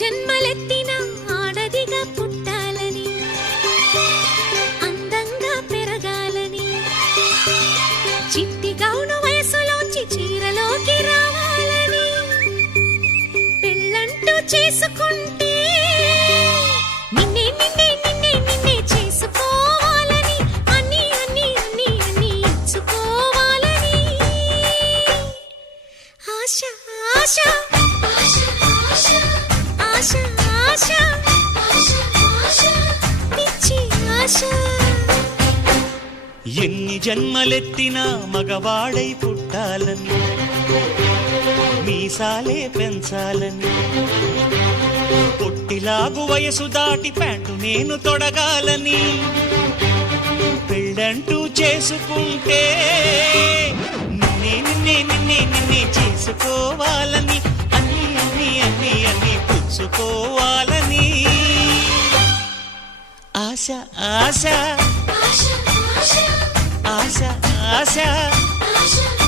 జన్మలెత్తిన ఆడదిగా పుట్టాలని, అందంగా పెరగాలని, చిట్టి గౌను వయసులోంచి చీరలోకి రావాలని, పెళ్ళంటూ చేసుకుంటే నిన్నే నిన్నే నిన్నే నిన్నే చేసుకోవాలని, అన్ని అన్ని అన్ని అన్ని ఇచ్చుకోవాలని ఆశ ఆశ ఆశ ఆశ ఆశ పిచ్చి ఆశ. ఎన్ని జన్మలెత్తినా మగవాడై పుట్టాలని, మీసాలే పెంచాలని, పొట్టిలాగు వయసు దాటి ప్యాంటు నేను తొడగాలని, పెళ్ళంటూ చేసుకుంటే నిన్నే నిన్నే నిన్నే నిన్నే చేసుకోవాలని, అన్ని అన్ని అన్ని అన్ని పుచ్చుకోవాలని ఆశ ఆశ ఆశ ఆశ ఆశ